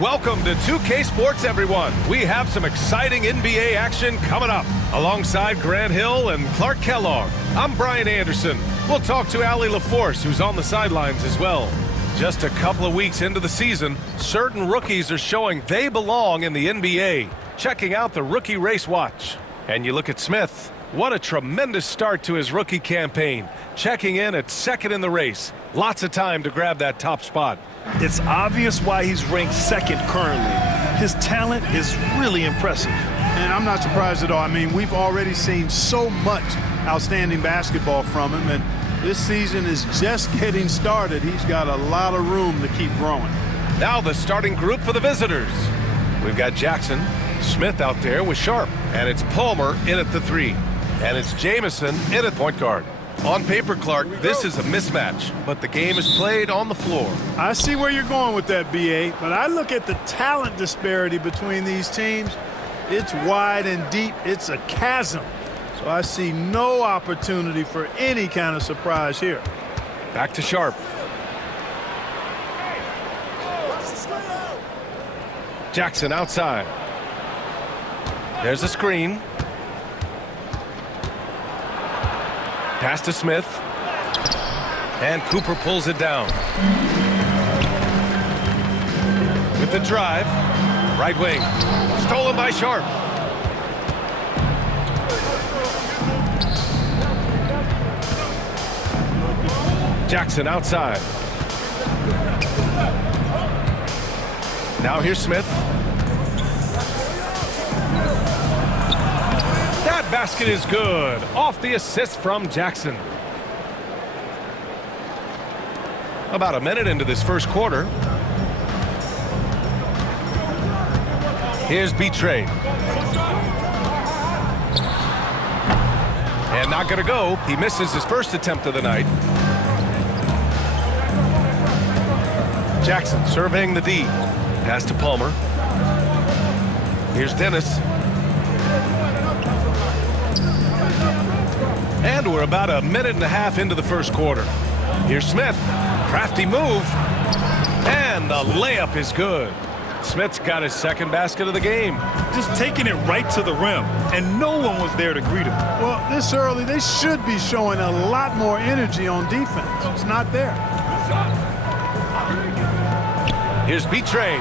Welcome to 2K Sports, everyone. We have some exciting NBA action coming up. Alongside Grant Hill and Clark Kellogg, I'm Brian Anderson. We'll talk to Allie LaForce, who's on the sidelines as well. Just a couple of weeks into the season, certain rookies are showing they belong in the NBA. Checking out the Rookie Race Watch. And you look at Smith. What a tremendous start to his rookie campaign. Checking in at second in the race. Lots of time to grab that top spot. It's obvious why he's ranked second currently. His talent is really impressive. And I'm not surprised at all. I mean, we've already seen so much outstanding basketball from him, and this season is just getting started. He's got a lot of room to keep growing. Now the starting group for the visitors. We've got Jackson, Smith out there with Sharp, and it's Palmer in at the 3. And it's Jamison in at point guard. On paper, Clark, this is a mismatch, but the game is played on the floor. I see where you're going with that, B.A., but I look at the talent disparity between these teams. It's wide and deep. It's a chasm. So I see no opportunity for any kind of surprise here. Back to Sharp. Jackson outside. There's a screen. Pass to Smith. And Cooper pulls it down. With the drive. Right wing. Stolen by Sharp. Jackson outside. Now here's Smith. That basket is good. Off the assist from Jackson. About a minute into this first quarter. Here's B-Train. And not going to go. He misses his first attempt of the night. Jackson surveying the D. Pass to Palmer. Here's Dennis. And we're about a minute and a half into the first quarter. Here's Smith. Crafty move. And the layup is good. Smith's got his second basket of the game. Just taking it right to the rim, and no one was there to greet him. Well, this early, they should be showing a lot more energy on defense. It's not there. Here's B-Train.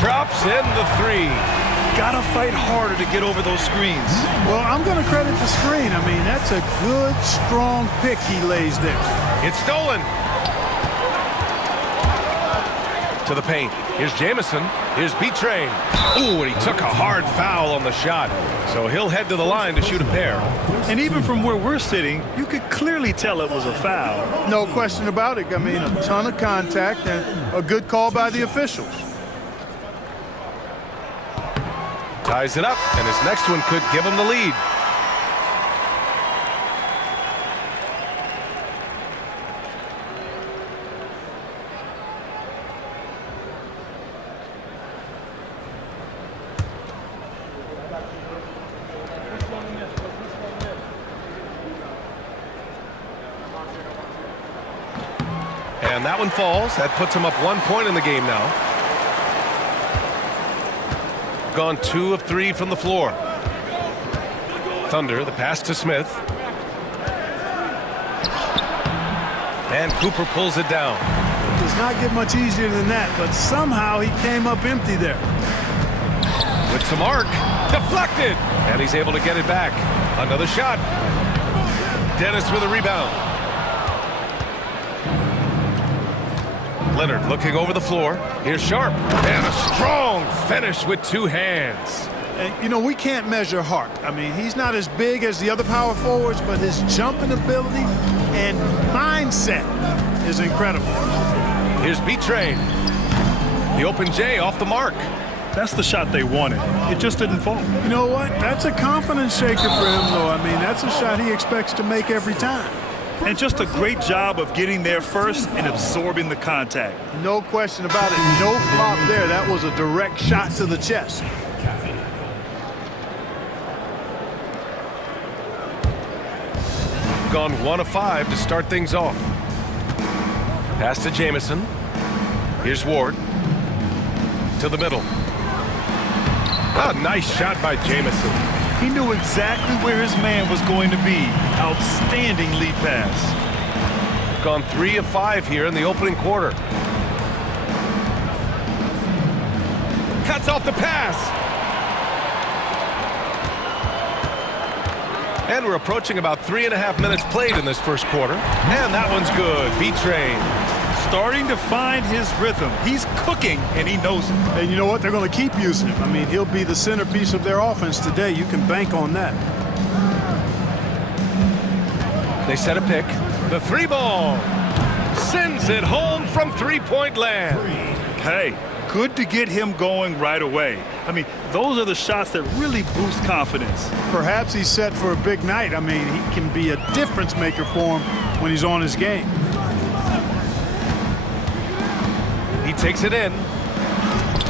Drops in the 3. Gotta fight harder to get over those screens. Well, I'm going to credit the screen. I mean, that's a good, strong pick he lays there. It's stolen. To the paint. Here's Jamison. Here's B-Train. Ooh, and he took a hard foul on the shot. So he'll head to the line to shoot a pair. And even from where we're sitting, you could clearly tell it was a foul. No question about it. I mean, a ton of contact and a good call by the officials. Ties it up, and his next one could give him the lead. And that one falls. That puts him up 1 point in the game now. Gone 2 of 3 from the floor. Thunder, the pass to Smith. And Cooper pulls it down. Does not get much easier than that, but somehow he came up empty there. With some arc. Deflected. And he's able to get it back. Another shot. Dennis with a rebound. Leonard looking over the floor. Here's Sharp. And a strong finish with 2 hands. And, you know, we can't measure heart. I mean, he's not as big as the other power forwards, but his jumping ability and mindset is incredible. Here's B-Train. The open J off the mark. That's the shot they wanted. It just didn't fall. You know what? That's a confidence shaker for him, though. I mean, that's a shot he expects to make every time. And just a great job of getting there first and absorbing the contact. No question about it. No flop there. That was a direct shot to the chest. Gone 1 of 5 to start things off. Pass to Jamison. Here's Ward. to the middle. A nice shot by Jamison. He knew exactly where his man was going to be. Outstanding lead pass. Gone 3 of 5 here in the opening quarter. Cuts off the pass. And we're approaching about 3.5 minutes played in this first quarter. And that one's good. B-Train. Starting to find his rhythm. He's cooking, and he knows it. And you know what? They're going to keep using him. I mean, he'll be the centerpiece of their offense today. You can bank on that. They set a pick. The 3-ball. Sends it home from three-point land. Hey, good to get him going right away. I mean, those are the shots that really boost confidence. Perhaps he's set for a big night. I mean, he can be a difference maker for him when he's on his game. He takes it in.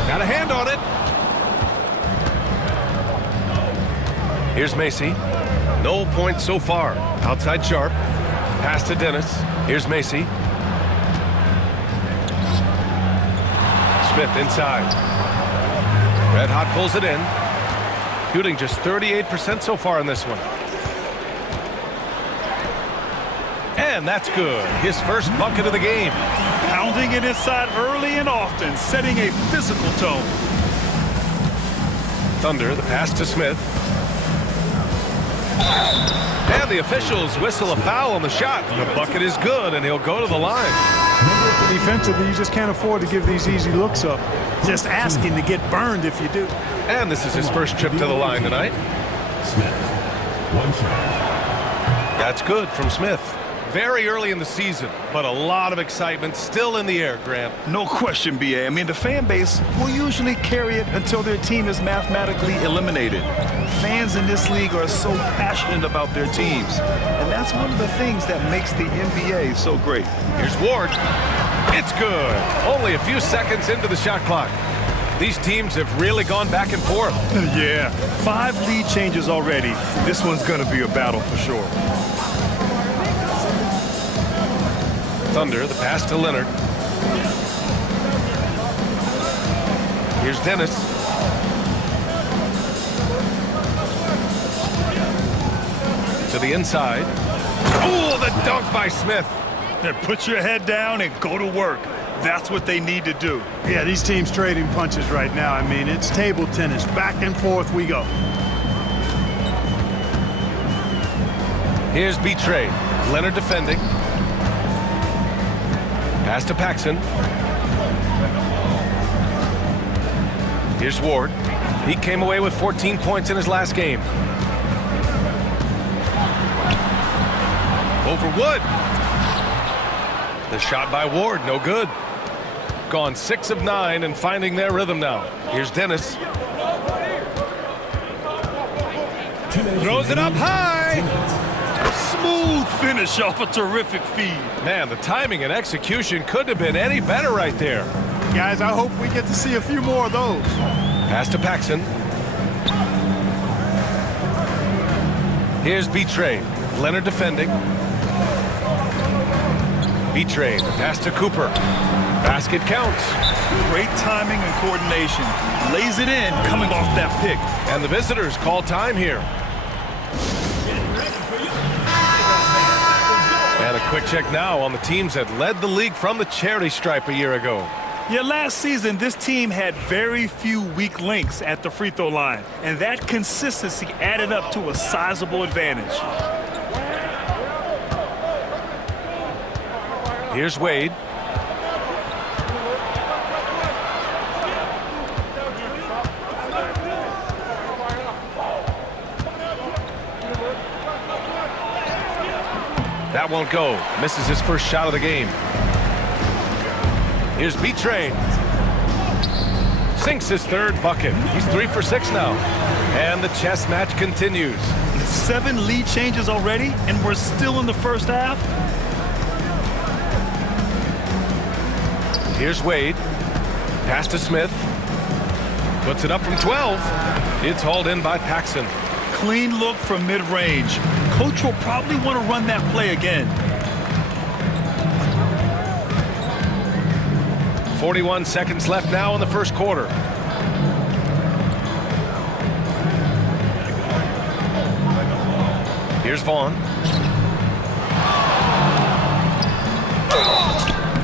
Got a hand on it. Here's Macy. No points so far. Outside Sharp. Pass to Dennis. Here's Macy. Smith inside. Red Hot pulls it in. Shooting just 38% so far in this one. And that's good. His first bucket of the game. Pounding it inside early and often, setting a physical tone. Thunder, the pass to Smith. And the officials whistle a foul on the shot. The bucket is good, and he'll go to the line. Defensively, you just can't afford to give these easy looks up. Just asking to get burned if you do. And this is his first trip to the line tonight. Smith, 1 shot. That's good from Smith. Very early in the season, but a lot of excitement still in the air, Grant. No question, B.A. I mean, the fan base will usually carry it until their team is mathematically eliminated. Fans in this league are so passionate about their teams, and that's one of the things that makes the NBA so great. Here's Ward. It's good. Only a few seconds into the shot clock. These teams have really gone back and forth. Yeah, 5 lead changes already. This one's going to be a battle for sure. Thunder, the pass to Leonard. Here's Dennis. To the inside. Oh, the dunk by Smith. Then put your head down and go to work. That's what they need to do. Yeah, these teams trading punches right now. I mean, it's table tennis. Back and forth we go. Here's B-Trade. Leonard defending. Pass to Paxson. Here's Ward. He came away with 14 points in his last game. Over Wood. The shot by Ward, no good. Gone 6 of 9 and finding their rhythm now. Here's Dennis. Throws it up high. Smooth finish off a terrific feed. Man, the timing and execution couldn't have been any better right there. Guys, I hope we get to see a few more of those. Pass to Paxson. Here's B-Trade. Leonard defending. B-Trade. Pass to Cooper. Basket counts. Great timing and coordination. Lays it in coming off that pick. And the visitors call time here. And a quick check now on the teams that led the league from the charity stripe a year ago. Yeah, last season, this team had very few weak links at the free throw line, and that consistency added up to a sizable advantage. Here's Wade. That won't go. Misses his first shot of the game. Here's B-Train. Sinks his third bucket. He's 3 for 6 now. And the chess match continues. 7 lead changes already, and we're still in the first half. Here's Wade. Pass to Smith. Puts it up from 12. It's hauled in by Paxson. Clean look from mid-range. Coach will probably want to run that play again. 41 seconds left now in the first quarter. Here's Vaughn.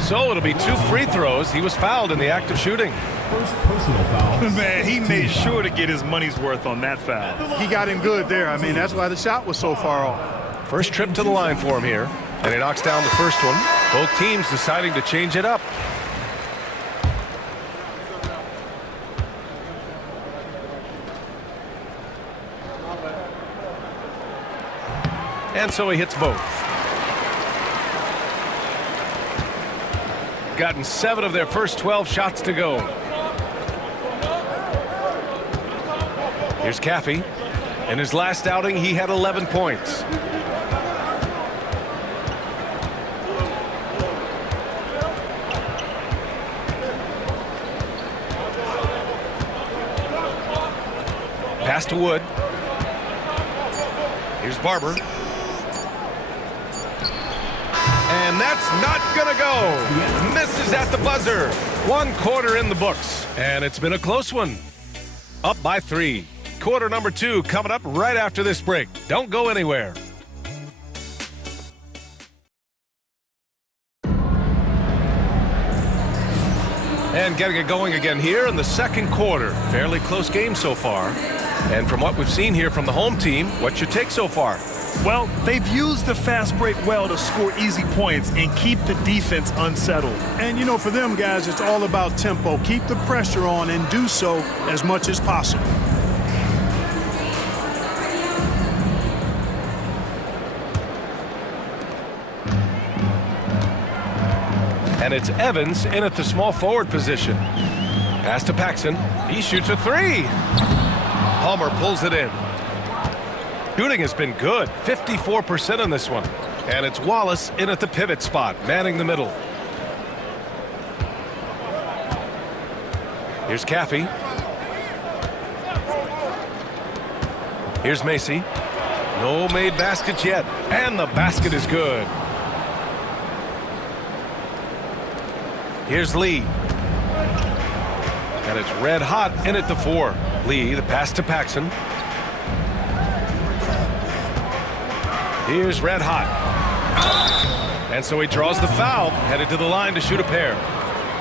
So it'll be 2 free throws. He was fouled in the act of shooting. First personal foul. Man, he made sure to get his money's worth on that foul. He got him good there. I mean, that's why the shot was so far off. First trip to the line for him here. And he knocks down the first one. Both teams deciding to change it up. And so he hits both. Gotten 7 of their first 12 shots to go. Here's Caffey. In his last outing, he had 11 points. Pass to Wood. Here's Barber. And that's not gonna go. Misses at the buzzer. 1 quarter in the books. And it's been a close one. Up by 3. Quarter number 2 coming up right after this break. Don't go anywhere. And getting it going again here in the second quarter. Fairly close game so far. And from what we've seen here from the home team, what's your take so far? Well, they've used the fast break well to score easy points and keep the defense unsettled. And, you know, for them guys, it's all about tempo. Keep the pressure on and do so as much as possible. And it's Evans in at the small forward position. Pass to Paxson. He shoots a 3. Palmer pulls it in. Shooting has been good. 54% on this one. And it's Wallace in at the pivot spot, manning the middle. Here's Caffey. Here's Macy. No made baskets yet. And the basket is good. Here's Lee. And it's red hot in at the 4. Lee, the pass to Paxson. Here's red hot. And so he draws the foul, headed to the line to shoot a pair.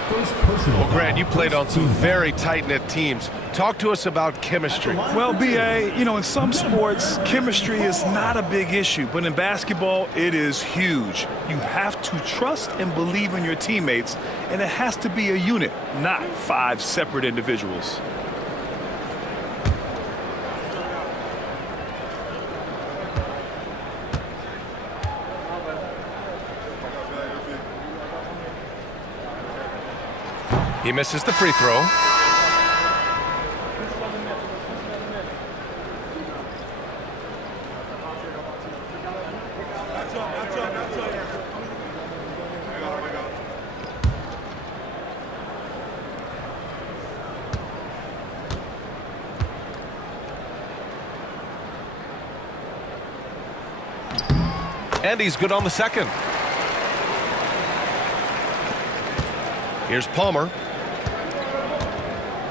First personal Well, Grant, foul. you played on some very tight-knit teams. Talk to us about chemistry. Well, B.A., you know, in some sports, chemistry is not a big issue, but in basketball, it is huge. You have to trust and believe in your teammates, and it has to be a unit, not 5 separate individuals. He misses the free throw. And he's good on the second. Here's Palmer.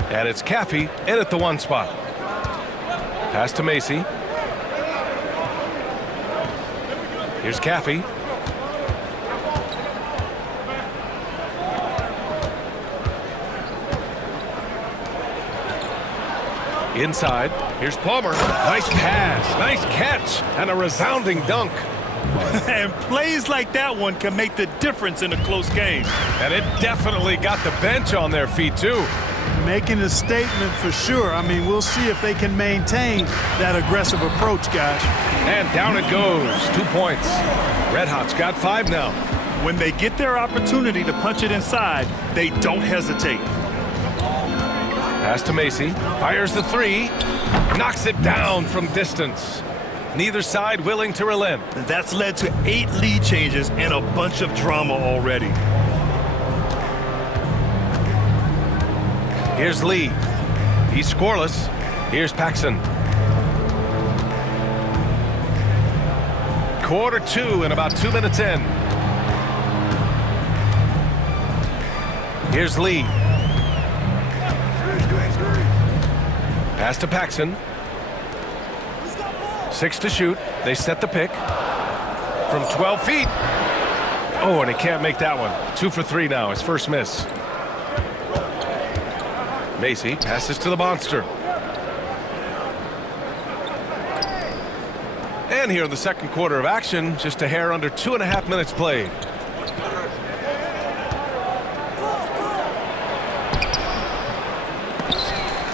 And it's Caffey in at the 1 spot. Pass to Macy. Here's Caffey. Inside. Here's Palmer. Nice pass. Nice catch. And a resounding dunk. And plays like that one can make the difference in a close game. And it definitely got the bench on their feet, too. Making a statement for sure. I mean, we'll see if they can maintain that aggressive approach, guys. And down it goes. 2 points. Red Hot's got 5 now. When they get their opportunity to punch it inside, they don't hesitate. Pass to Macy. Fires the 3. Knocks it down from distance. Neither side willing to relent. That's led to 8 lead changes and a bunch of drama already. Here's Lee. He's scoreless. Here's Paxson. Quarter 2 and about 2 minutes in. Here's Lee. Pass to Paxson. 6 to shoot. They set the pick. From 12 feet. Oh, and he can't make that one. 2 for 3 now. His first miss. Macy passes to the monster. And here in the second quarter of action, just a hair under 2.5 minutes played.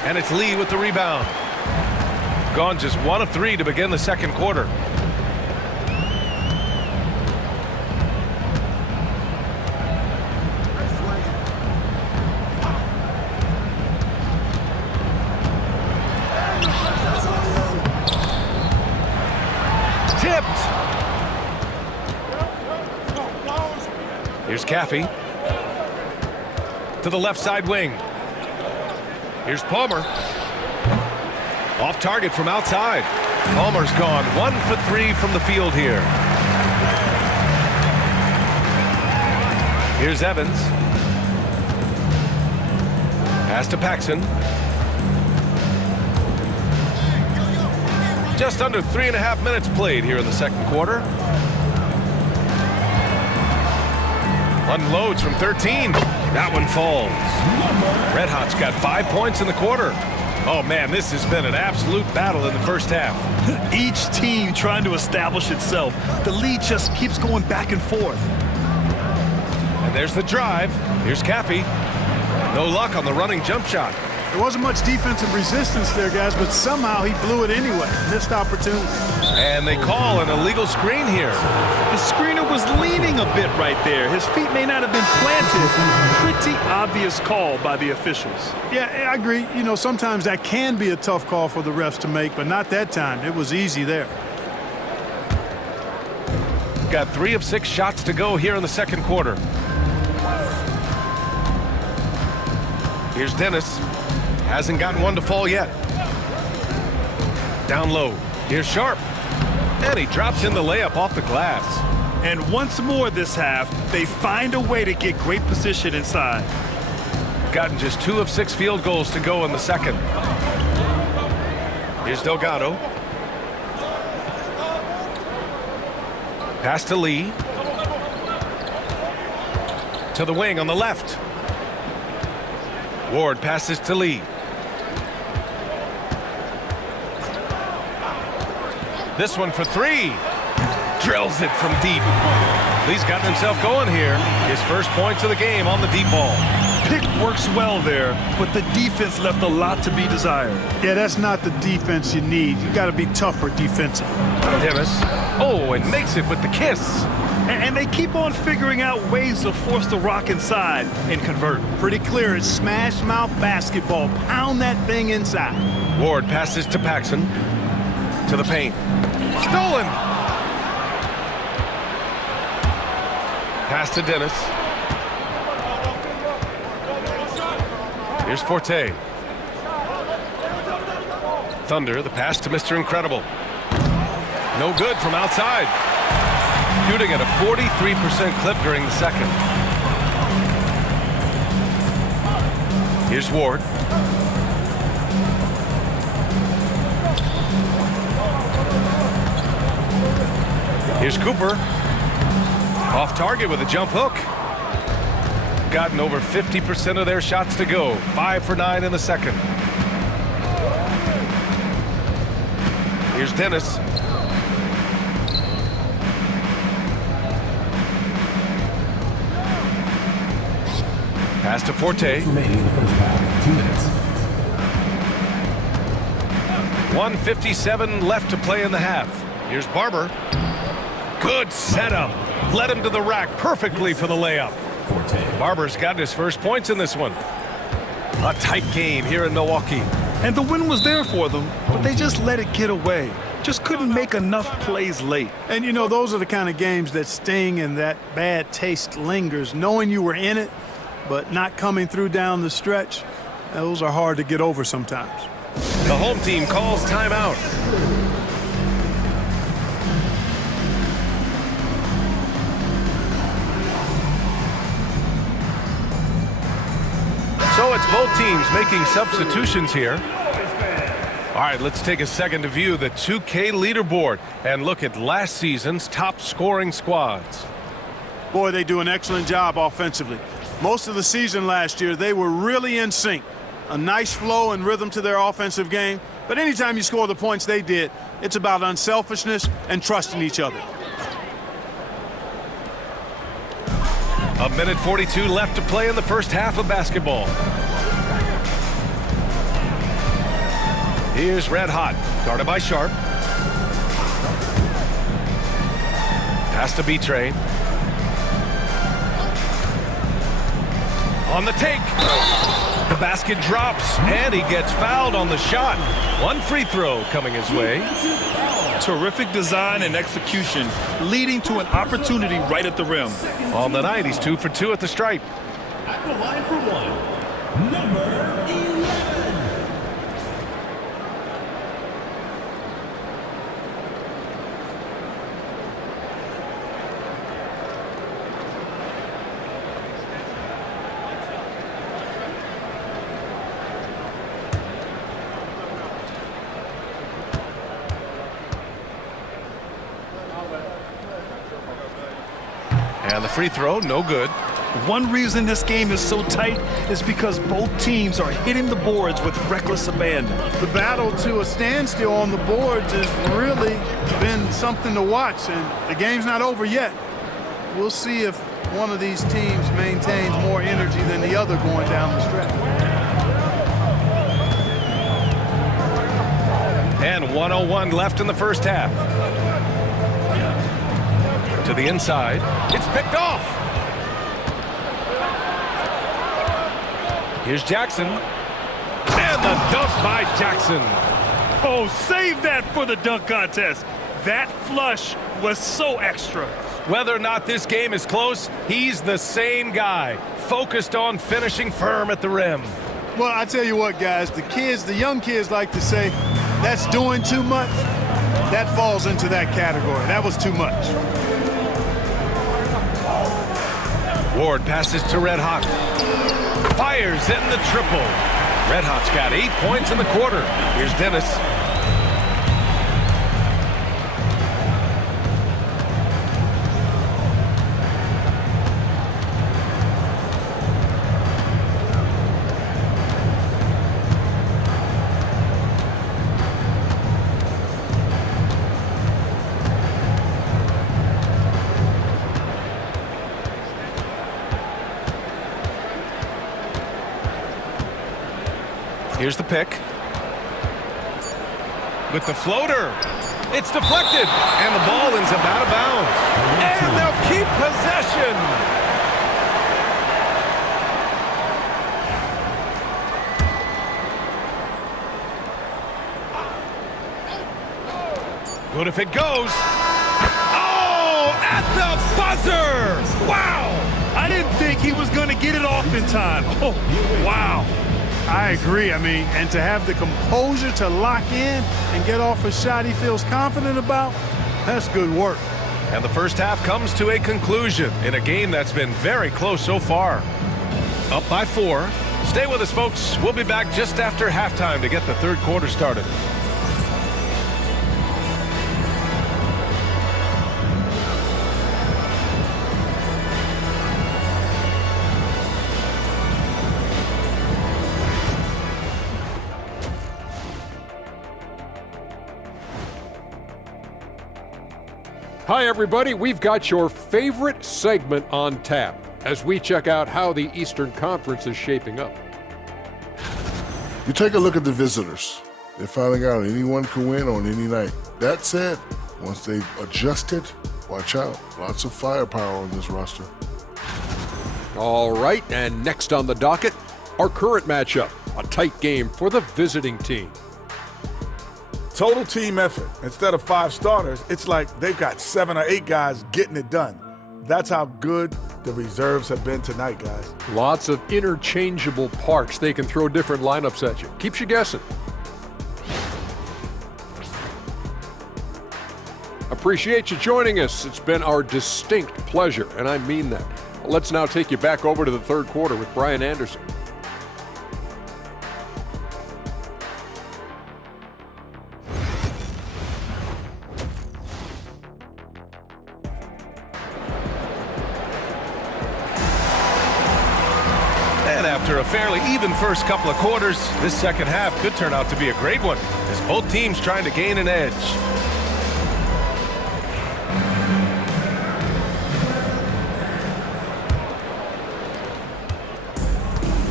And it's Lee with the rebound. Gone just 1 of 3 to begin the second quarter. Tipped. Here's Caffey. To the left side wing. Here's Palmer. Off target from outside. Palmer's gone 1 for 3 from the field here. Here's Evans. Pass to Paxson. Just under 3.5 minutes played here in the second quarter. Unloads from 13. That one falls. Red Hot's got 5 points in the quarter. Oh, man, this has been an absolute battle in the first half. Each team trying to establish itself. The lead just keeps going back and forth. And there's the drive. Here's Caffey. No luck on the running jump shot. There wasn't much defensive resistance there, guys, but somehow he blew it anyway. Missed opportunity. And they call an illegal screen here. The screener was leaning a bit right there. His feet may not have been planted. Pretty obvious call by the officials. Yeah, I agree. You know, sometimes that can be a tough call for the refs to make, but not that time. It was easy there. Got 3 of 6 shots to go here in the second quarter. Here's Dennis. Hasn't gotten one to fall yet. Down low. Here's Sharp. And he drops in the layup off the glass. And once more this half, they find a way to get great position inside. Gotten just 2 of 6 field goals to go in the second. Here's Delgado. Pass to Lee. To the wing on the left. Ward passes to Lee. This one for 3. Drills it from deep. Lee's gotten himself going here. His first points of the game on the deep ball. Pick works well there, but the defense left a lot to be desired. Yeah, that's not the defense you need. You got to be tougher defensive. Dennis. Oh, and makes it with the kiss. And they keep on figuring out ways to force the rock inside and convert. Pretty clear. It's smash mouth basketball. Pound that thing inside. Ward passes to Paxson. To the paint. Stolen. Pass to Dennis. Here's Forte. Thunder, the pass to Mr. Incredible. No good from outside. Shooting at a 43% clip during the second. Here's Ward. Here's Cooper. Off target with a jump hook. Gotten over 50% of their shots to go. 5 for 9 in the second. Here's Dennis. Pass to Forte. Remaining in the first half, 2 minutes. 1:57 left to play in the half. Here's Barber. Good setup. Led him to the rack perfectly for the layup. Forte. Barber's got his first points in this one. A tight game here in Milwaukee. And the win was there for them, but they just let it get away. Just couldn't make enough plays late. And, you know, those are the kind of games that sting and that bad taste lingers. Knowing you were in it, but not coming through down the stretch, those are hard to get over sometimes. The home team calls timeout. So it's both teams making substitutions here. All right, let's take a second to view the 2K leaderboard and look at last season's top scoring squads. Boy, they do an excellent job offensively. Most of the season last year, they were really in sync. A nice flow and rhythm to their offensive game. But anytime you score the points they did, it's about unselfishness and trusting each other. A minute 42 left to play in the first half of basketball. Here's Red Hot, guarded by Sharp. Pass to B-Train. On the take. The basket drops, and he gets fouled on the shot. One free throw coming his way. Terrific design and execution, leading to an opportunity right at the rim. On the night, he's 2 for 2 at the stripe. At the line for one, number 11. And the free throw, no good. One reason this game is so tight is because both teams are hitting the boards with reckless abandon. The battle to a standstill on the boards has really been something to watch, and the game's not over yet. We'll see if one of these teams maintains more energy than the other going down the stretch. And 1:01 left in the first half. To the inside. It's picked off. Here's Jackson. And the dunk by Jackson. Oh, save that for the dunk contest. That flush was so extra. Whether or not this game is close, he's the same guy, focused on finishing firm at the rim. Well, I tell you what, guys, the young kids like to say, that's doing too much. That falls into that category. That was too much. Ward passes to Red Hot. Fires in the triple. Red Hot's got 8 points in the quarter. Here's Dennis. Here's the pick. With the floater. It's deflected. And the ball ends up out of bounds. And they'll keep possession. Good if it goes. Oh, at the buzzer. Wow. I didn't think he was going to get it off in time. Oh, wow. I agree. I mean, and to have the composure to lock in and get off a shot he feels confident about, that's good work. And the first half comes to a conclusion in a game that's been very close so far. Up by 4. Stay with us, folks. We'll be back just after halftime to get the third quarter started. Hi, everybody. We've got your favorite segment on tap as we check out how the Eastern Conference is shaping up. You take a look at the visitors. They're finding out anyone can win on any night. That said, once they've adjusted, watch out. Lots of firepower on this roster. All right, and next on the docket, our current matchup, a tight game for the visiting team. Total team effort. Instead of 5 starters, it's like they've got 7 or 8 guys getting it done. That's how good the reserves have been tonight, guys. Lots of interchangeable parts. They can throw different lineups at you. Keeps you guessing. Appreciate you joining us. It's been our distinct pleasure, and I mean that. Let's now take you back over to the third quarter with Brian Anderson. After a fairly even first couple of quarters, this second half could turn out to be a great one, as both teams trying to gain an edge.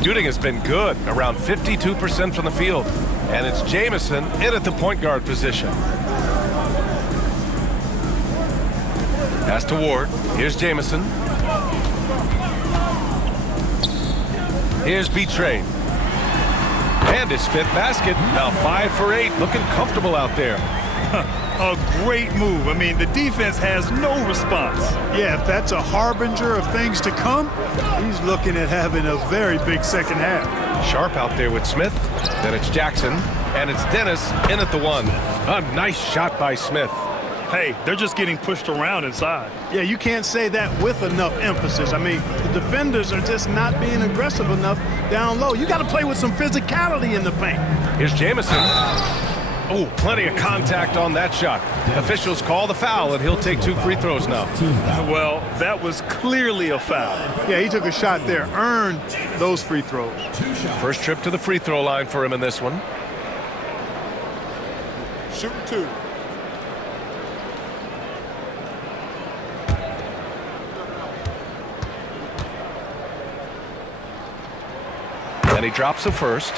Shooting has been good, around 52% from the field. And it's Jamison in at the point guard position. Pass to Ward. Here's Jamison. Here's B-Train. And his fifth basket. Now 5 for 8. Looking comfortable out there. A great move. I mean, the defense has no response. Yeah, if that's a harbinger of things to come, he's looking at having a very big second half. Sharp out there with Smith. Then it's Jackson. And it's Dennis in at the 1. A nice shot by Smith. Hey, they're just getting pushed around inside. Yeah, you can't say that with enough emphasis. I mean, the defenders are just not being aggressive enough down low. You got to play with some physicality in the paint. Here's Jamison. Oh, plenty of contact on that shot. Officials call the foul, and he'll take 2 free throws now. Well, that was clearly a foul. Yeah, he took a shot there, earned those free throws. First trip to the free throw line for him in this one. Shooting 2. And he drops a first.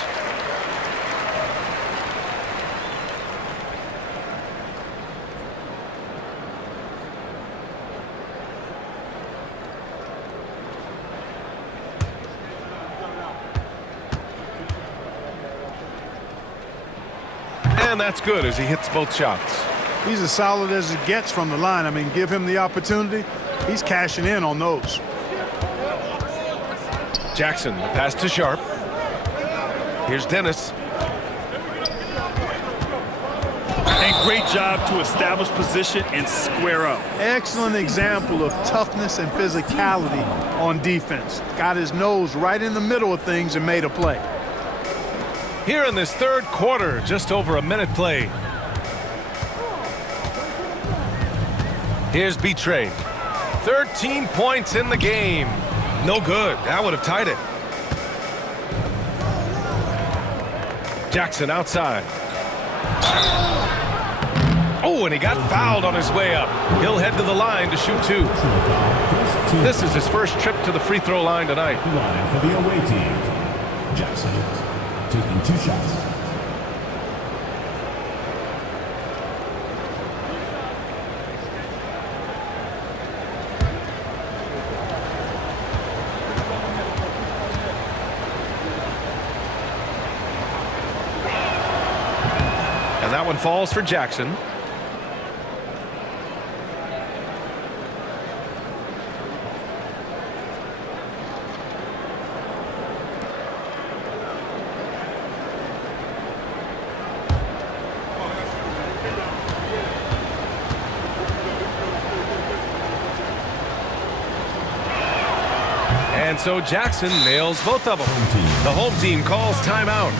And that's good as he hits both shots. He's as solid as it gets from the line. I mean, give him the opportunity. He's cashing in on those. Jackson, the pass to Sharp. Here's Dennis. And great job to establish position and square up. Excellent example of toughness and physicality on defense. Got his nose right in the middle of things and made a play. Here in this third quarter, just over a minute played. Here's B-Train. 13 points in the game. No good. That would have tied it. Jackson outside. Oh, and he got fouled on his way up. He'll head to the line to shoot 2. This is his first trip to the free throw line tonight. Line for the away team. Jackson taking 2 shots. And that one falls for Jackson. And so Jackson nails both of them. The home team calls timeout.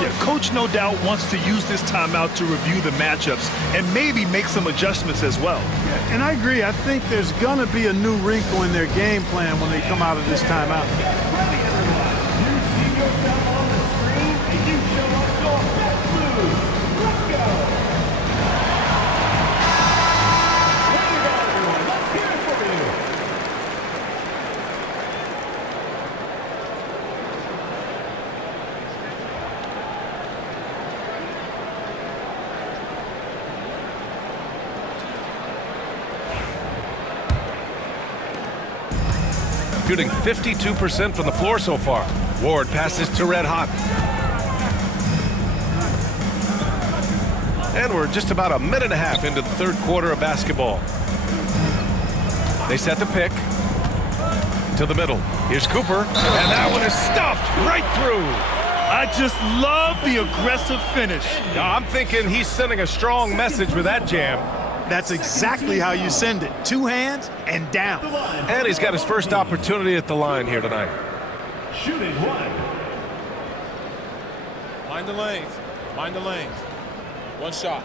Yeah, coach no doubt wants to use this timeout to review the matchups and maybe make some adjustments as well. Yeah, and I agree. I think there's going to be a new wrinkle in their game plan when they come out of this timeout. You see yourself on the screen and you show us your best moves. Let's go. Way to go, everyone. Let's hear it for you. Shooting 52% from the floor so far. Ward passes to Red Hot. And we're just about a minute and a half into the third quarter of basketball. They set the pick to the middle. Here's Cooper, and that one is stuffed right through. I just love the aggressive finish. I'm thinking he's sending a strong message with that jam. That's exactly how you send it. 2 hands and down. And he's got his first opportunity at the line here tonight. Shooting 1. Mind the lanes. Mind the lanes. 1 shot.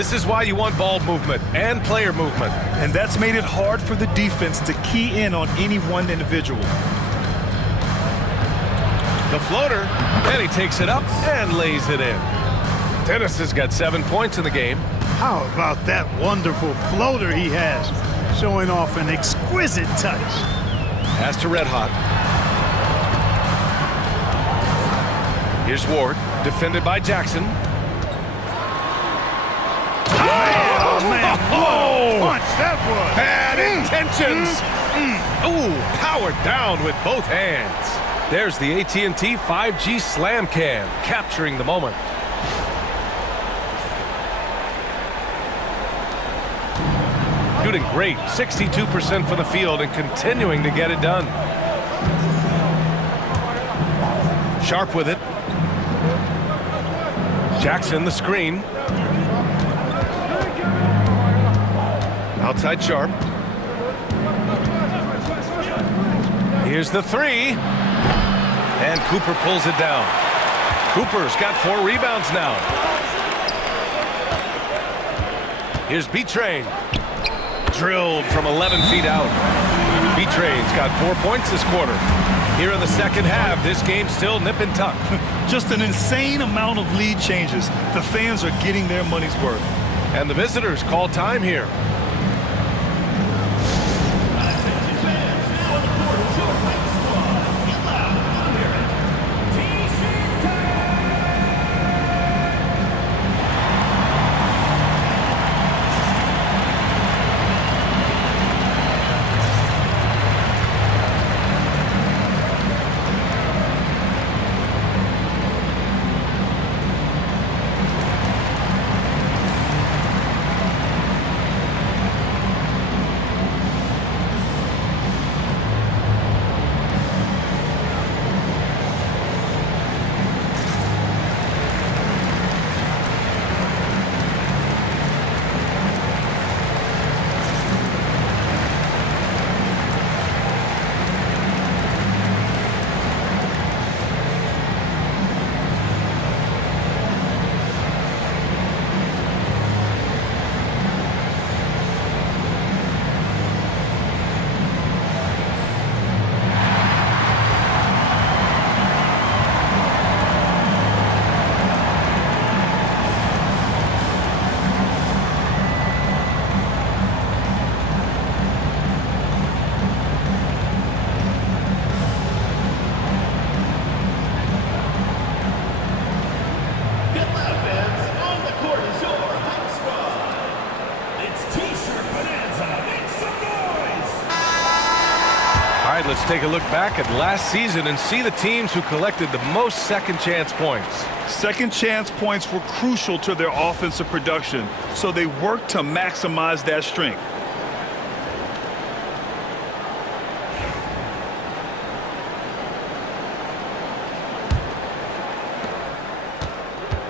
This is why you want ball movement and player movement. And that's made it hard for the defense to key in on any one individual. The floater, and he takes it up and lays it in. Dennis has got 7 points in the game. How about that wonderful floater he has, showing off an exquisite touch. Pass to Red Hot. Here's Ward, defended by Jackson. Oh, man, what a punch that was. Bad intentions. Ooh, powered down with both hands. There's the AT&T 5G Slam Cam, capturing the moment. Shooting great, 62% from the field and continuing to get it done. Sharp with it. Jackson, the screen. Outside Sharp. Here's the three. And Cooper pulls it down. Cooper's got 4 rebounds now. Here's B-Train. Drilled from 11 feet out. B-Train's got 4 points this quarter. Here in the second half, this game's still nip and tuck. Just an insane amount of lead changes. The fans are getting their money's worth. And the visitors call time here. Let's take a look back at last season and see the teams who collected the most second chance points. Second chance points were crucial to their offensive production, so they worked to maximize that strength.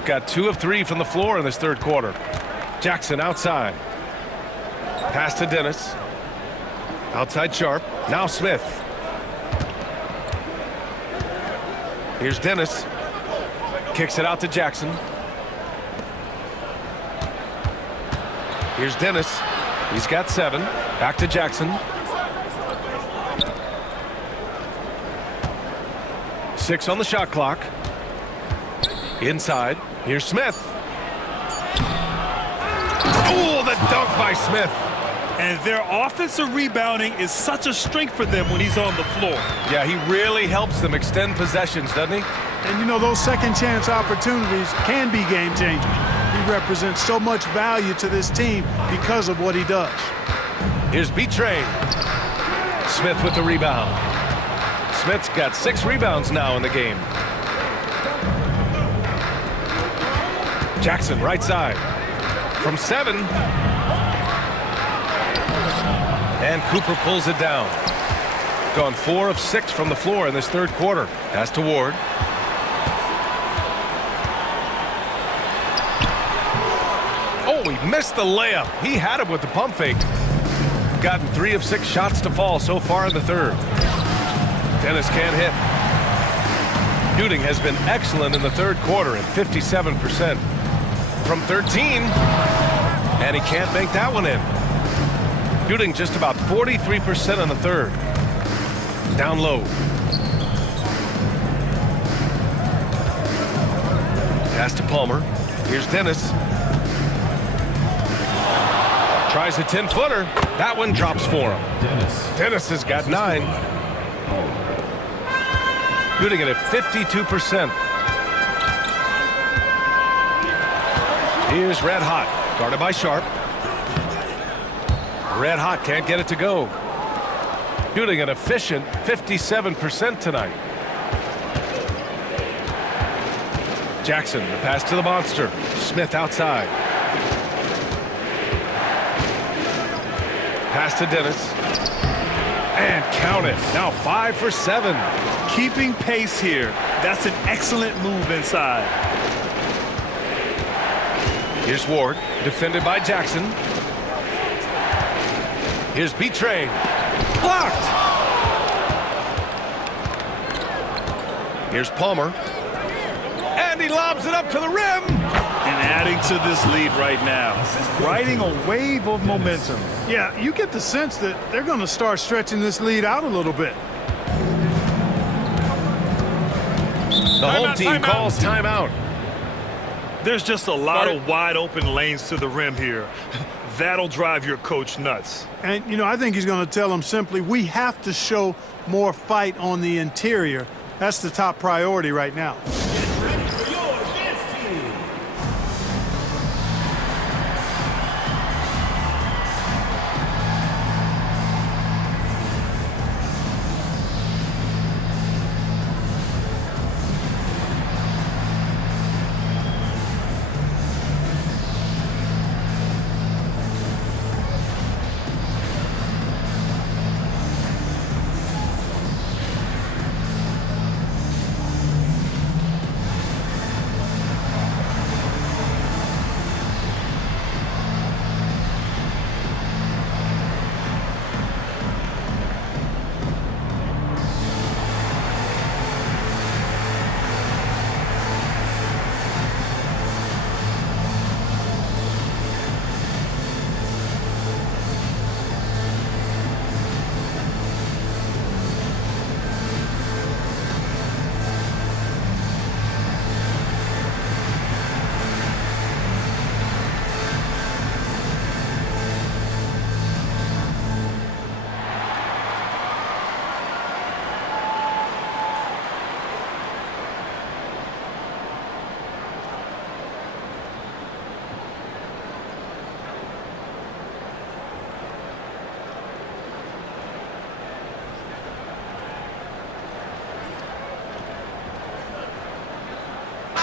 Got 2 of 3 from the floor in this third quarter. Jackson outside. Pass to Dennis. Outside Sharp. Now Smith. Here's Dennis. Kicks it out to Jackson. Here's Dennis. He's got 7. Back to Jackson. 6 on the shot clock. Inside. Here's Smith. Oh, the dunk by Smith. And their offensive rebounding is such a strength for them when he's on the floor. Yeah, he really helps them extend possessions, doesn't he? And you know, those second chance opportunities can be game changers. He represents so much value to this team because of what he does. Here's B-Train. Smith with the rebound. Smith's got 6 rebounds now in the game. Jackson right side. From 7. And Cooper pulls it down. Gone 4 of 6 from the floor in this third quarter. Pass to Ward. Oh, he missed the layup. He had it with the pump fake. Gotten 3 of 6 shots to fall so far in the third. Dennis can't hit. Shooting has been excellent in the third quarter at 57%. From 13. And he can't make that one in. Shooting just about 43% in the third. Down low. Pass to Palmer. Here's Dennis. Tries a 10-footer. That one drops for him. Dennis has got 9. Shooting it at 52%. Here's Red Hot. Guarded by Sharp. Red Hot can't get it to go. Shooting an efficient 57% tonight. Jackson, the pass to the monster. Smith outside. Pass to Dennis. And count it. Now 5 for 7. Keeping pace here. That's an excellent move inside. Here's Ward, defended by Jackson. Here's B-Train. Blocked! Here's Palmer. And he lobs it up to the rim! And adding to this lead right now. Riding a wave of momentum. Yeah, you get the sense that they're going to start stretching this lead out a little bit. The home team calls timeout. There's just a lot of wide open lanes to the rim here. That'll drive your coach nuts. And, you know, I think he's going to tell them simply, we have to show more fight on the interior. That's the top priority right now.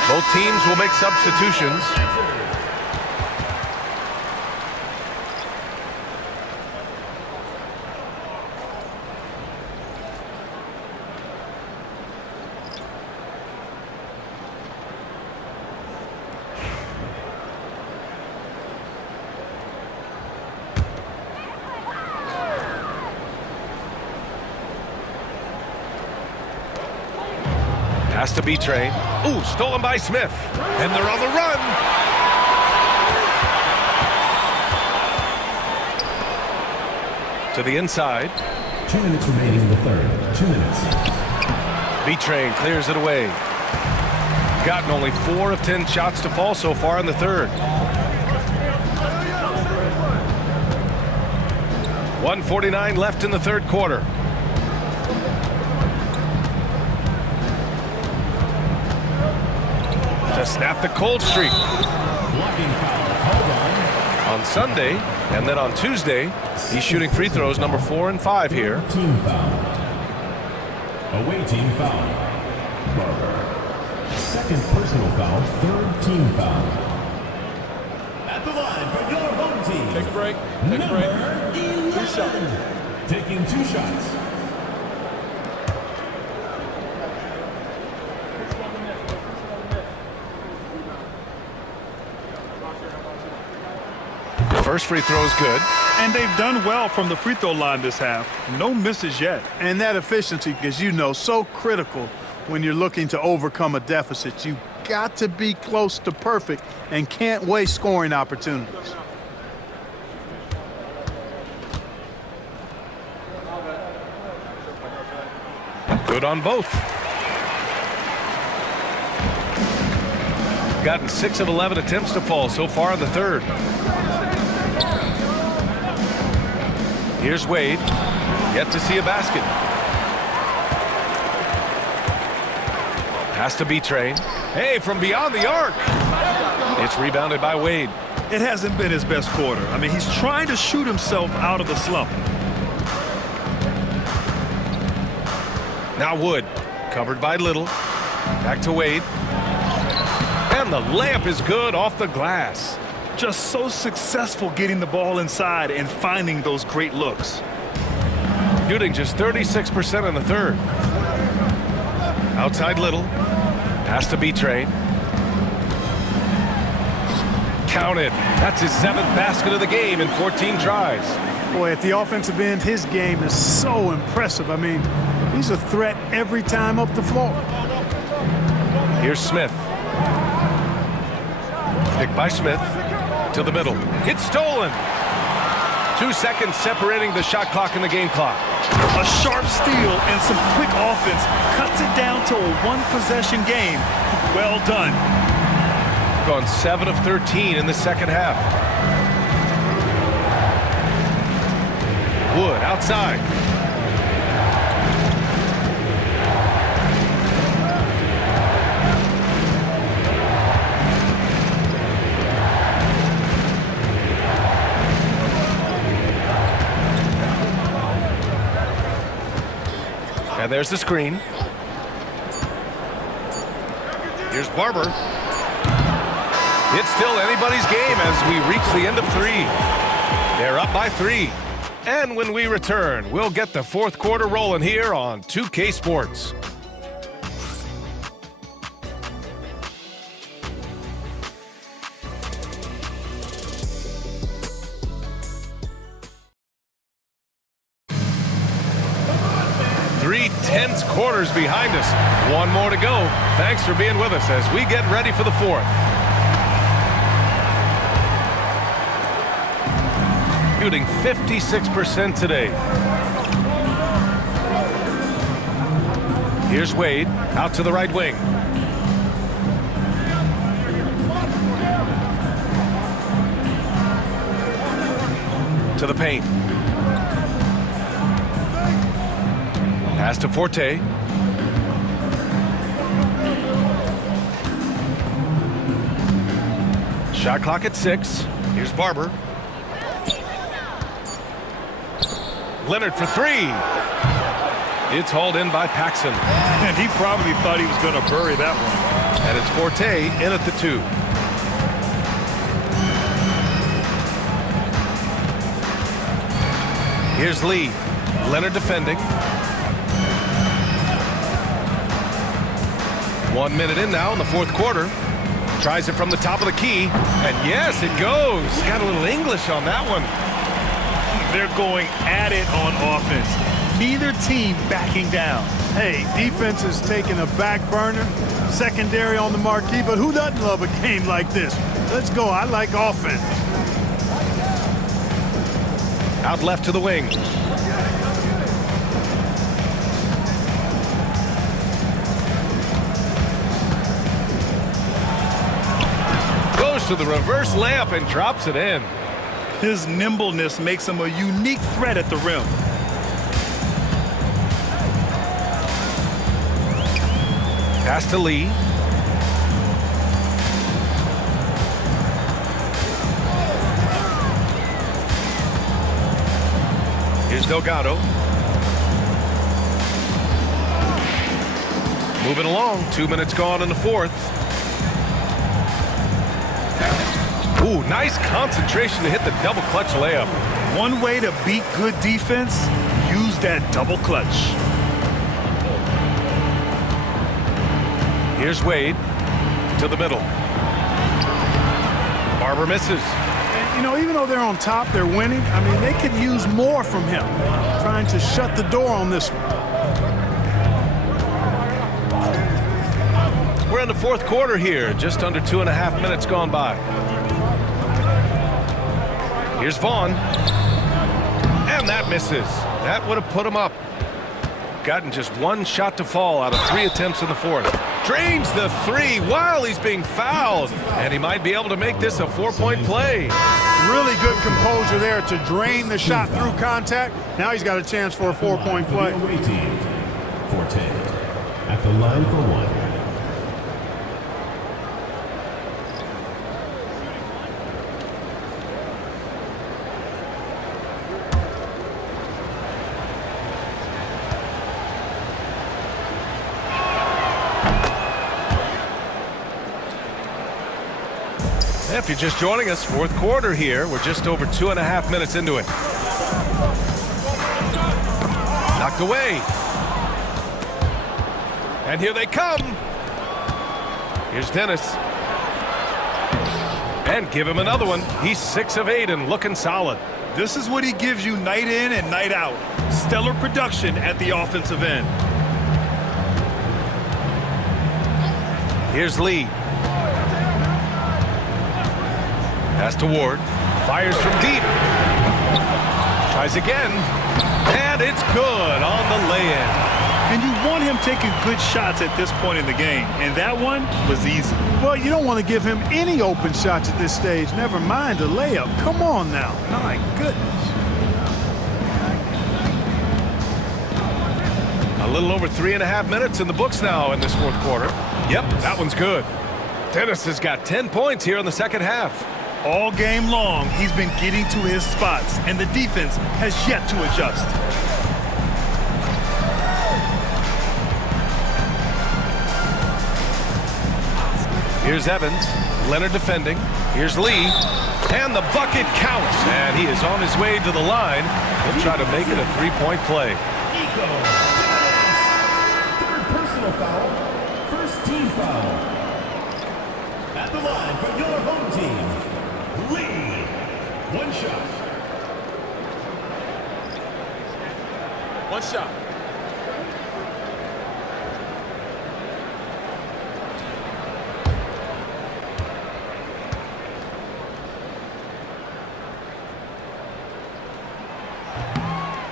Both teams will make substitutions. Pass to B-Train. Ooh, stolen by Smith. And they're on the run. To the inside. 2 minutes remaining in the third. 2 minutes. B-Train clears it away. Gotten only 4 of 10 shots to fall so far in the third. 1:49 left in the third quarter. To snap the cold streak. On Sunday, and then on Tuesday, he's shooting free throws number 4 and 5 here. Team foul. Away team foul. Barber. Second personal foul. Third team foul. At the line for your home team. Take a break. Take a break. Number 11. Taking 2 shots. First free throw is good. And they've done well from the free throw line this half. No misses yet. And that efficiency, as you know, so critical when you're looking to overcome a deficit. You got to be close to perfect and can't waste scoring opportunities. Good on both. Gotten 6 of 11 attempts to fall so far in the third. Here's Wade. Yet to see a basket. Has to be trained. Hey, from beyond the arc. It's rebounded by Wade. It hasn't been his best quarter. I mean, he's trying to shoot himself out of the slump. Now Wood, covered by Little. Back to Wade. And the layup is good off the glass. Just so successful getting the ball inside and finding those great looks. Shooting just 36% in the third. Outside Little. Has to be trained. Counted. That's his 7th basket of the game in 14 tries. Boy, at the offensive end, his game is so impressive. I mean, he's a threat every time up the floor. Here's Smith. Picked by Smith. To the middle. It's stolen. 2 seconds separating the shot clock and the game clock. A sharp steal and some quick offense cuts it down to a 1-possession game. Well done. Gone 7 of 13 in the second half. Wood outside. And there's the screen. Here's Barber. It's still anybody's game as we reach the end of 3. They're up by 3. And when we return, we'll get the fourth quarter rolling here on 2K Sports. Three tense quarters behind us. One more to go. Thanks for being with us as we get ready for the fourth. Shooting 56% today. Here's Wade out to the right wing. To the paint. Pass to Forte. Shot clock at 6. Here's Barber. Leonard for 3. It's hauled in by Paxson. And he probably thought he was going to bury that one. And it's Forte in at the 2. Here's Lee. Leonard defending. 1 minute in now in the fourth quarter. Tries it from the top of the key. And yes, it goes. Got a little English on that one. They're going at it on offense. Neither team backing down. Hey, defense is taking a back burner. Secondary on the marquee, but who doesn't love a game like this? Let's go. I like offense. Out left to the wing. Goes to the reverse layup and drops it in. His nimbleness makes him a unique threat at the rim. Pass to Lee. Here's Delgado. Moving along. 2 minutes gone in the fourth. Ooh, nice concentration to hit the double clutch layup. One way to beat good defense, use that double clutch. Here's Wade to the middle. Barber misses. And, you know, even though they're on top, they're winning. I mean, they could use more from him. Trying to shut the door on this one. We're in the fourth quarter here. Just under 2.5 minutes gone by. Here's Vaughn. And that misses. That would have put him up. gotten just one shot to fall out of 3 attempts in the fourth. Drains the 3 while he's being fouled. And he might be able to make this a 4-point play. Really good composure there to drain the shot through contact. Now he's got a chance for a 4-point play. Away team, Forte at the line for 1. If you're just joining us, fourth quarter here. We're just over 2.5 minutes into it. Knocked away. And here they come. Here's Dennis. And give him another one. He's 6 of 8 and looking solid. This is what he gives you night in and night out. Stellar production at the offensive end. Here's Lee. Pass to Ward. Fires from deep. Tries again. And it's good on the lay-in. And you want him taking good shots at this point in the game. And that one was easy. Well, you don't want to give him any open shots at this stage. Never mind a layup. Come on now. My goodness. A little over 3.5 minutes in the books now in this fourth quarter. Yep, that one's good. Dennis has got 10 points here in the second half. All game long, he's been getting to his spots, and the defense has yet to adjust. Here's Evans. Leonard defending. Here's Lee. And the bucket counts. And he is on his way to the line. He'll try to make it a 3-point play. Third personal foul. First team foul. At the line for your home team. Lee, 1 shot. 1 shot.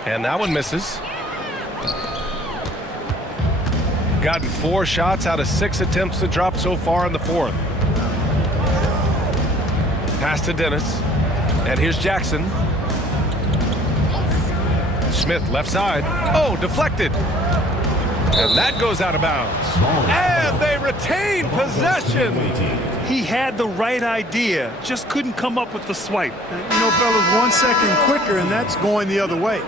And that one misses. Gotten 4 shots out of 6 attempts to drop so far in the fourth. Pass to Dennis. And here's Jackson. Smith left side. Oh, deflected. And that goes out of bounds. And they retain possession. He had the right idea, just couldn't come up with the swipe. You know, fellas, 1 second quicker, and that's going the other way.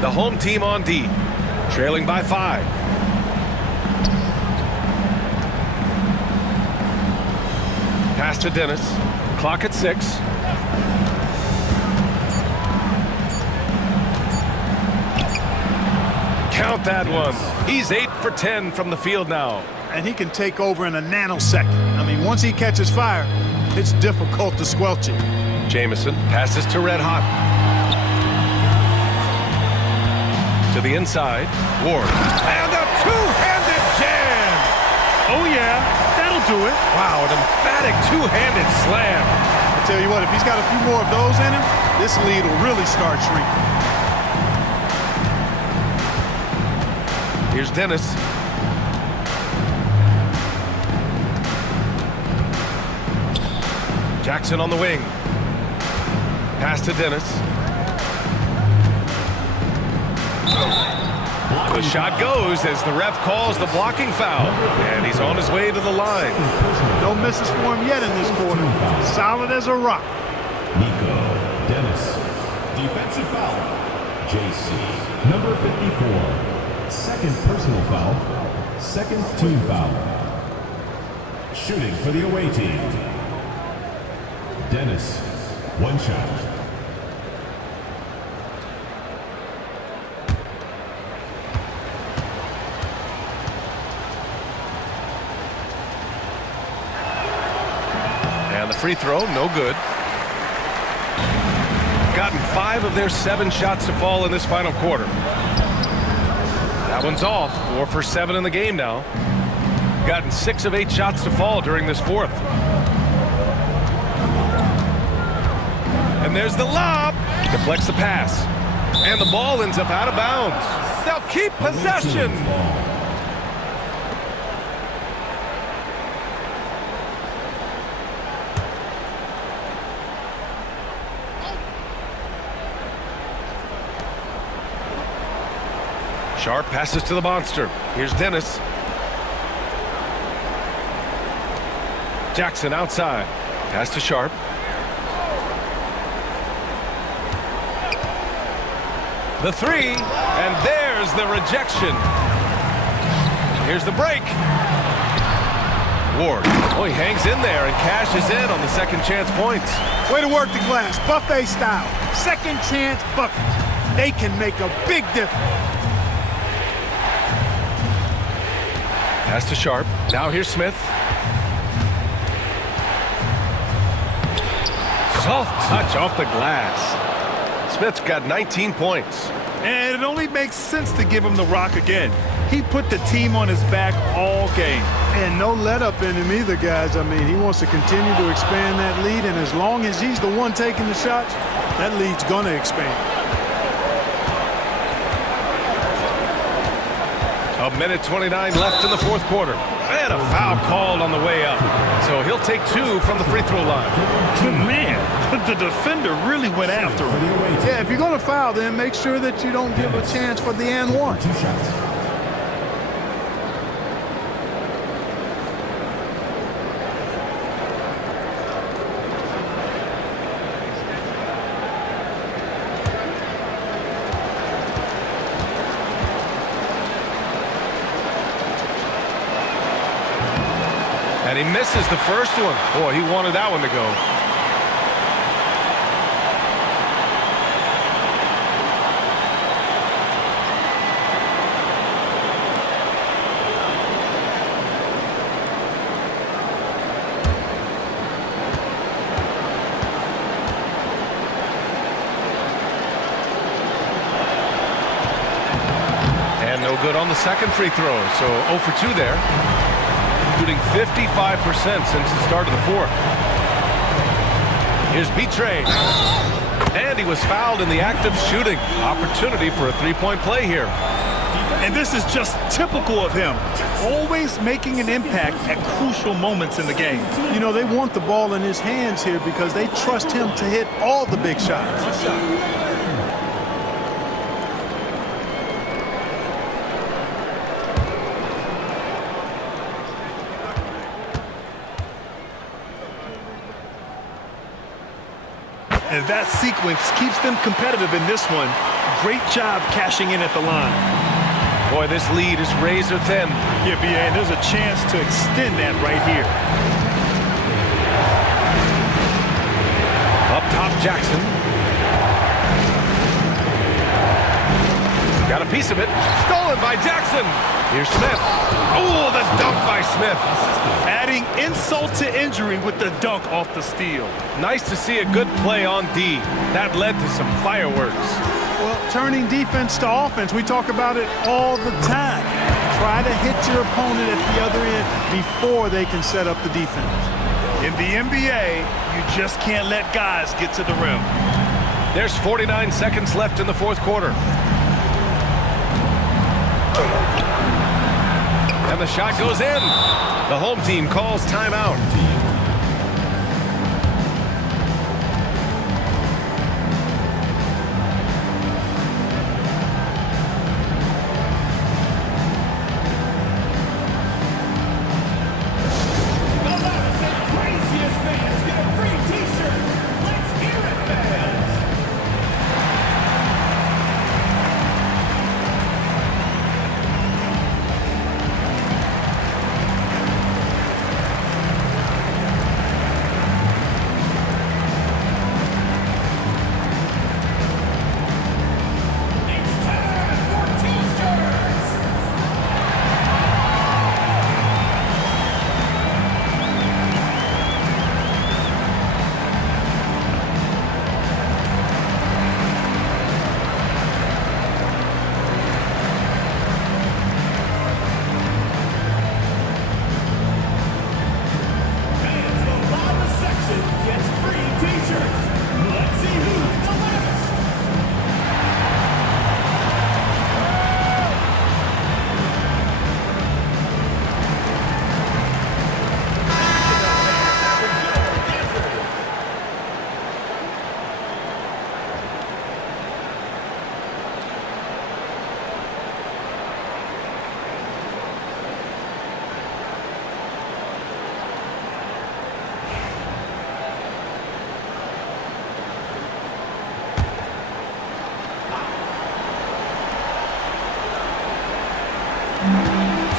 The home team on D, trailing by 5. Pass to Dennis. Clock at 6. Count that one. He's 8 for 10 from the field now. And he can take over in a nanosecond. I mean, once he catches fire, it's difficult to squelch it. Jamison passes to Red Hot. To the inside, Ward. And a two-handed jam! Oh yeah, that'll do it. Wow, an emphatic two-handed slam. I tell you what, if he's got a few more of those in him, this lead will really start shrinking. Here's Dennis. Jackson on the wing. Pass to Dennis. The shot goes as the ref calls the blocking foul. And he's on his way to the line. No misses for him yet in this quarter. Solid as a rock. Nico Dennis. Defensive foul. JC. Number 54. Second personal foul. Second team foul. Shooting for the away team. Dennis. 1 shot. And the free throw, no good. Gotten 5 of their 7 shots to fall in this final quarter. That one's off. 4 for 7 in the game now. gotten 6 of 8 shots to fall during this fourth. And there's the lob. Deflects the pass. And the ball ends up out of bounds. They'll keep possession. Sharp passes to the monster. Here's Dennis. Jackson outside. Pass to Sharp. The three, and there's the rejection. Here's the break. Ward. Oh, he hangs in there and cashes in on the second chance points. Way to work the glass, buffet style. Second chance buckets. They can make a big difference. Pass to Sharp. Now here's Smith. Soft touch off the glass. Smith's got 19 points. And it only makes sense to give him the rock again. He put the team on his back all game. And no let up in him either, guys. I mean, he wants to continue to expand that lead, and as long as he's the one taking the shots, that lead's going to expand. A minute 29 left in the fourth quarter. And a foul called on the way up. So he'll take 2 from the free throw line. Man, the defender really went after him. Yeah, if you're going to foul, then make sure that you don't give a chance for the and one. 2 shots. And he misses the first one. Boy, he wanted that one to go. And no good on the second free throw. So 0 for 2 there. Shooting 55% since the start of the fourth. Here's B-Train. And he was fouled in the act of shooting. Opportunity for a three-point play here. And this is just typical of him. Always making an impact at crucial moments in the game. You know, they want the ball in his hands here because they trust him to hit all the big shots. And that sequence keeps them competitive in this one. Great job cashing in at the line. Boy, this lead is razor thin. Yeah, BA, and there's a chance to extend that right here. Up top, Jackson. Got a piece of it. Stolen by Jackson. Here's Smith. Oh, the dunk by Smith. Adding insult to injury with the dunk off the steal. Nice to see a good play on D. That led to some fireworks. Well, turning defense to offense, we talk about it all the time. Try to hit your opponent at the other end before they can set up the defense. In the NBA, you just can't let guys get to the rim. There's 49 seconds left in the fourth quarter. And the shot goes in. The home team calls timeout.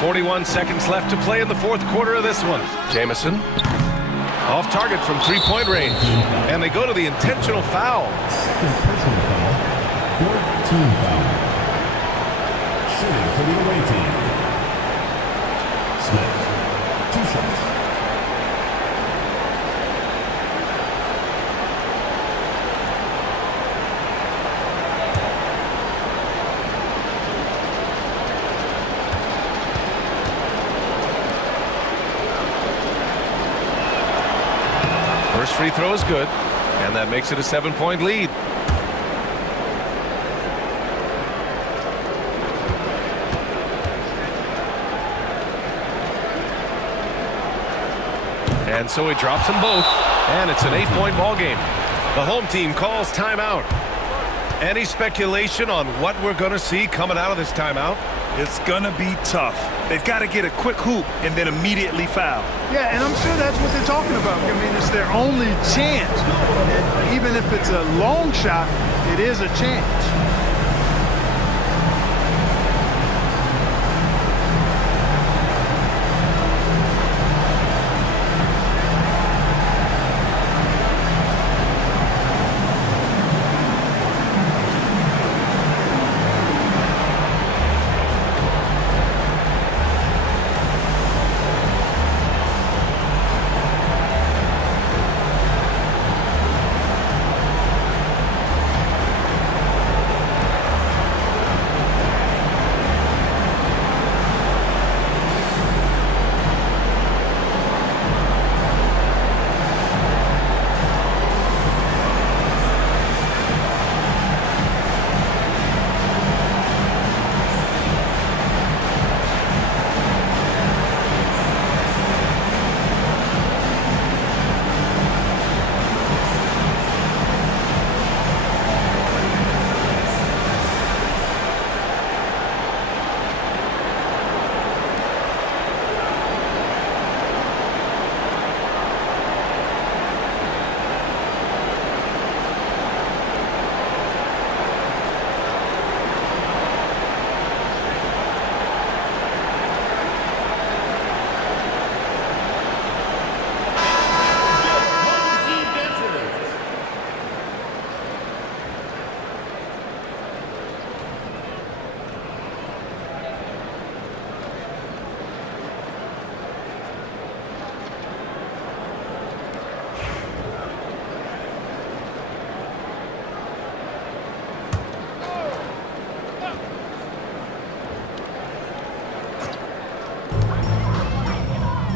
41 seconds left to play in the fourth quarter of this one. Jamison off target from three-point range. And they go to the intentional foul. Second personal foul, fourth team foul. Shooting for the away team. Smith, 2 shots. First free throw is good, and that makes it a 7-point lead. And so he drops them both, and it's an 8-point ball game. The home team calls timeout. Any speculation on what we're going to see coming out of this timeout? It's going to be tough. They've got to get a quick hoop and then immediately foul. Yeah, and I'm sure that's what they're talking about. I mean, it's their only chance. And even if it's a long shot, it is a chance.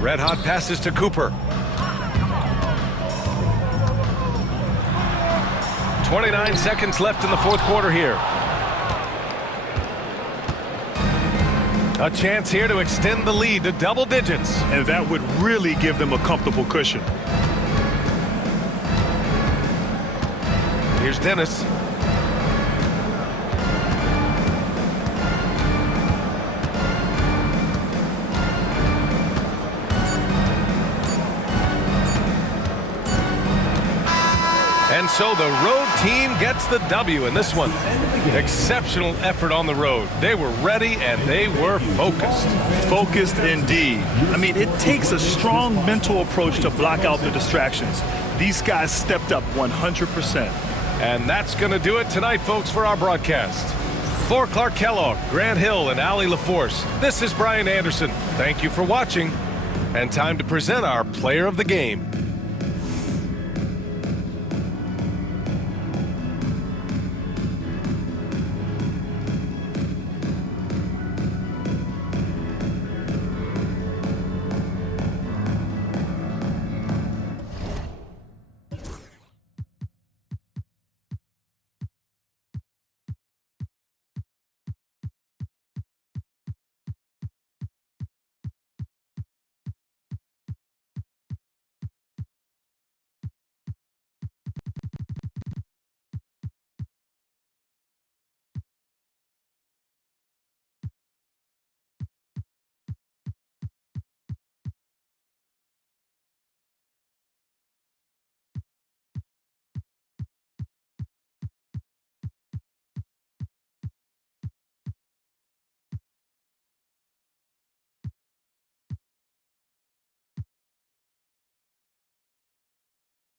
Red hot passes to Cooper. 29 seconds left in the fourth quarter here. A chance here to extend the lead to double digits. And that would really give them a comfortable cushion. Here's Dennis. And so the road team gets the W in this one. Exceptional effort on the road. They were ready and they were focused. Focused indeed. I mean, it takes a strong mental approach to block out the distractions. These guys stepped up 100%. And that's going to do it tonight, folks, for our broadcast. For Clark Kellogg, Grant Hill, and Allie LaForce, this is Brian Anderson. Thank you for watching. And time to present our player of the game.